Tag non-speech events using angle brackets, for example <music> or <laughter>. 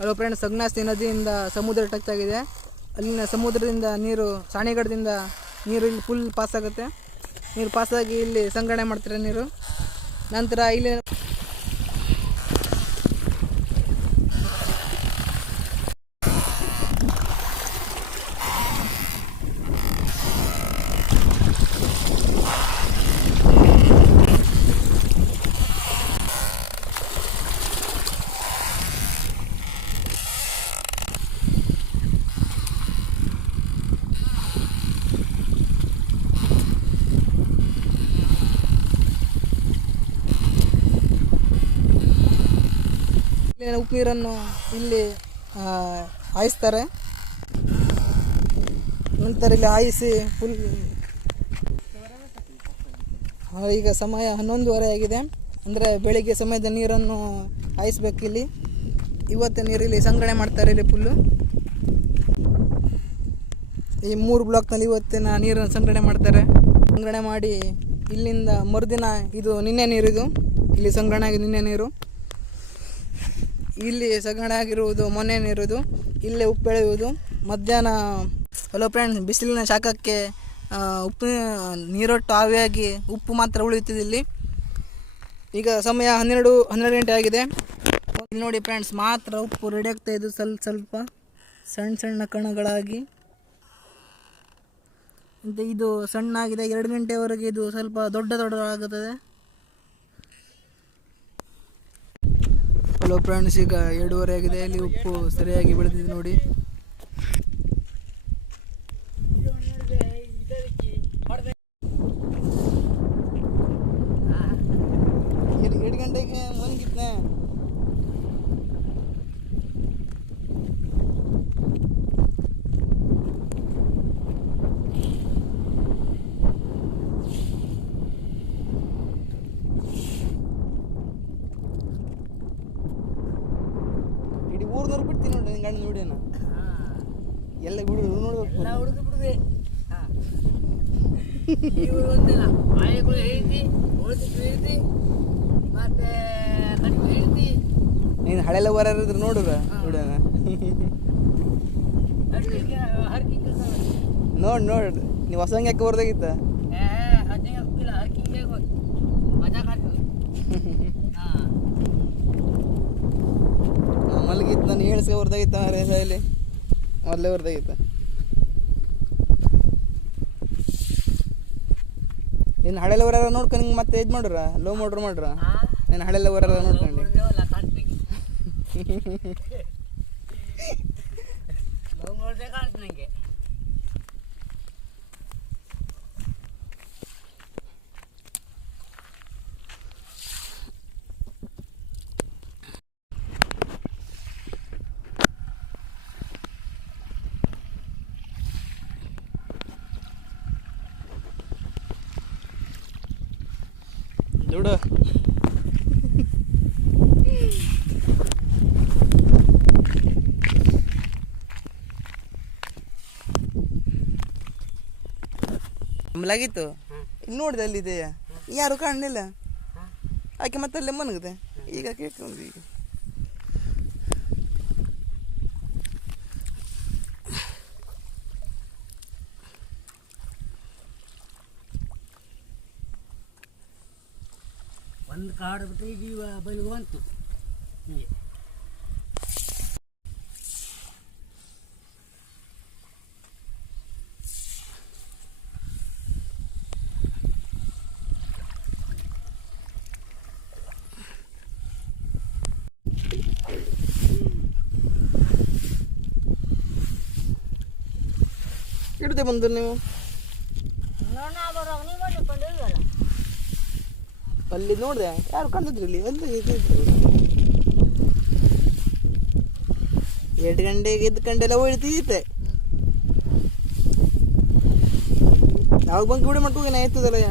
Hello friends ಸಗ್ನಾಸ್ತಿ ನದಿಯಿಂದ ಸಮುದ್ರ touch ಆಗಿದೆ ಅಲ್ಲಿನ ಸಮುದ್ರದಿಂದ ನೀರು ಸಾಣಿಗಡದಿಂದ ನೀರು ಇಲ್ಲಿ ಫುಲ್ ಪಾಸ್ ಆಗುತ್ತೆ. ನೀರು ಪಾಸಾಗಿ ಇಲ್ಲಿ ಸಂಗ್ರಹಣೆ ಮಾಡ್ತಾರೆ ನೀರು. ನಂತರ ಇಲ್ಲಿ ಉಪ್ಪು ನೀರನ್ನು ಇಲ್ಲಿ ಹಾಯಿಸ್ತಾರೆ. ನಂತರ ಇಲ್ಲಿ ಹಾಯಿಸಿ ಫುಲ್ ಈಗ ಸಮಯ ಹನ್ನೊಂದುವರೆ ಆಗಿದೆ. ಅಂದರೆ ಬೆಳಿಗ್ಗೆ ಸಮಯದ ನೀರನ್ನು ಹಾಯಿಸ್ಬೇಕು ಇಲ್ಲಿ. ಇವತ್ತು ನೀರಿಲ್ಲಿ ಸಂಗ್ರಹಣೆ ಮಾಡ್ತಾರೆ ಇಲ್ಲಿ ಫುಲ್ಲು ಈ ಮೂರು ಬ್ಲಾಕ್ನಲ್ಲಿ ಇವತ್ತಿನ ನೀರನ್ನು ಸಂಗ್ರಹಣೆ ಮಾಡ್ತಾರೆ. ಸಂಗ್ರಹಣೆ ಮಾಡಿ ಇಲ್ಲಿಂದ ಮರುದಿನ ಇದು ನಿನ್ನೆ ನೀರಿದು. ಇಲ್ಲಿ ಸಂಗ್ರಹಣೆ ಆಗಿದೆ ನಿನ್ನೆ ನೀರು. ಇಲ್ಲಿ ಸಗಣ ಆಗಿರುವುದು ಮೊನ್ನೆ ನೀರುದು, ಇಲ್ಲೇ ಉಪ್ಪು ಬೆಳೆಯುವುದು. ಮಧ್ಯಾಹ್ನ ಹಲೋ ಫ್ರೆಂಡ್ಸ್ ಬಿಸಿಲಿನ ಶಾಖಕ್ಕೆ ಉಪ್ಪು, ನೀರೊಟ್ಟು ಆವಿಯಾಗಿ ಉಪ್ಪು ಮಾತ್ರ ಉಳಿಯುತ್ತಿದೆ ಇಲ್ಲಿ. ಈಗ ಸಮಯ ಹನ್ನೆರಡು ಹನ್ನೆರಡು ಗಂಟೆ ಆಗಿದೆ. ಇಲ್ಲಿ ನೋಡಿ ಫ್ರೆಂಡ್ಸ್ ಮಾತ್ರ ಉಪ್ಪು ರೆಡಿ ಆಗ್ತಾ ಇದ್ದು ಸ್ವಲ್ಪ ಸ್ವಲ್ಪ ಸಣ್ಣ ಸಣ್ಣ ಕಣಗಳಾಗಿ. ಇದು ಸಣ್ಣ ಆಗಿದೆ ಎರಡು ಗಂಟೆವರೆಗೆ ಇದು ಸ್ವಲ್ಪ ದೊಡ್ಡ ದೊಡ್ಡ ಹಲೋ ಫ್ರೆಂಡ್ಸ್ ಈಗ ಎರಡೂವರೆ ಆಗಿದೆ. ಇಲ್ಲಿ ಉಪ್ಪು ಸರಿಯಾಗಿ ಬೆಳೆದಿದೆ ನೋಡಿ ಎರಡು ಎರಡು ಗಂಟೆಗೆ ಮಲಗಿದ್ನೆ ಇಡೀ ಊರ್ನವ್ರು ಬಿಡ್ತೀನಿ ನೋಡಿ ನಿನ್ನ ಗಂಡ ನೋಡಿ ಎಲ್ಲ ಬಿಡು ನೋಡ್ಬೇಕು ಎಲ್ಲ ಹುಡುಗ ಬಿಡುದೆ ಇವರು ಒಂದಿಲ್ಲ ಹೇಳ್ತಿ ಹೇಳ್ತಿ ಮತ್ತೆ ಕಡಿಮೆ ಹೇಳ್ತಿ. ನೀನು ಹಳೆಲ್ಲ ಬರೋದ್ರೆ ನೋಡುವ ನೋಡೋಣ. ನೋಡಿ ನೋಡಿ ಕೆಲಸ ನೋಡ್ ನೋಡ್ ನೀವು ಹೊಸಂಗೆ ಯಾಕೆ ಬರ್ದಾಗಿತ್ತ ಮಲಗಿತ್ತು ಹೊರದಾಗಿತ್ತ ಹೊರ್ದಾಗಿತ್ತ ರೇಸಾಯಲ್ಲಿ ಮೊದಲೇ ಹೊರದಾಗಿತ್ತ ನೀನು ಹಳೆಲ್ಲ ಬರಾರ ನೋಡ್ಕೊಂಡು ಹಿಂಗೆ ಮತ್ತೆ ಇದು ಮಾಡ್ರ ಲೋ ಮೋಟ್ರ್ ಮಾಡ್ರ ನಿನ್ನ ನೀನು ಹಳೆಲ್ಲ ಬರಾರ ನೋಡ್ಕೊಂಡು. ನೋಡಿದೇವಲ್ಲ <laughs> ದುಡು ಮಲಾಗಿತ್ತು ಇಲ್ಲಿ ನೋಡಿದೆ ಅಲ್ಲಿದೆ. ಯಾರು ಕಾಣಲಿಲ್ಲ. ಆಕೆ ಮತ್ತೆ ಅಲ್ಲೇ ಮನಗದೆ ಈಗ ಕೇಳ್ಕೊಂಡು ಈಗ ಒಂದು ಕಾಡು ಬಿಟ್ಟರೆ ಜೀವ ಬಲಿಗೆ ಬಂತು. ಹೀಗೆ. ಇಡದೆ ಬಂದು ನೀವು ನೋಡೋಣ ಬರೋ ನೀವು ಮಾಡಿಕೊಂಡಿಲ್ವಲ್ಲ ಅಲ್ಲಿ ನೋಡಿದೆ, ಯಾರು ಕಂಡಿದ್ರು ಇಲ್ಲಿ? ಎಂತ ಇದ್ದಿದ್ರು. ಎರಡು ಗಂಟೆಗೆ ಎದ್ದು ಗಂಟೆಲ್ಲ ಹೊಳಿತಿದ್ದೆ ನಾವು ಬಂದು ಕೂಡ ಮಾಡ್ಕೋಗಿ ನಾ ಎತ್ತದಲ್ಲ.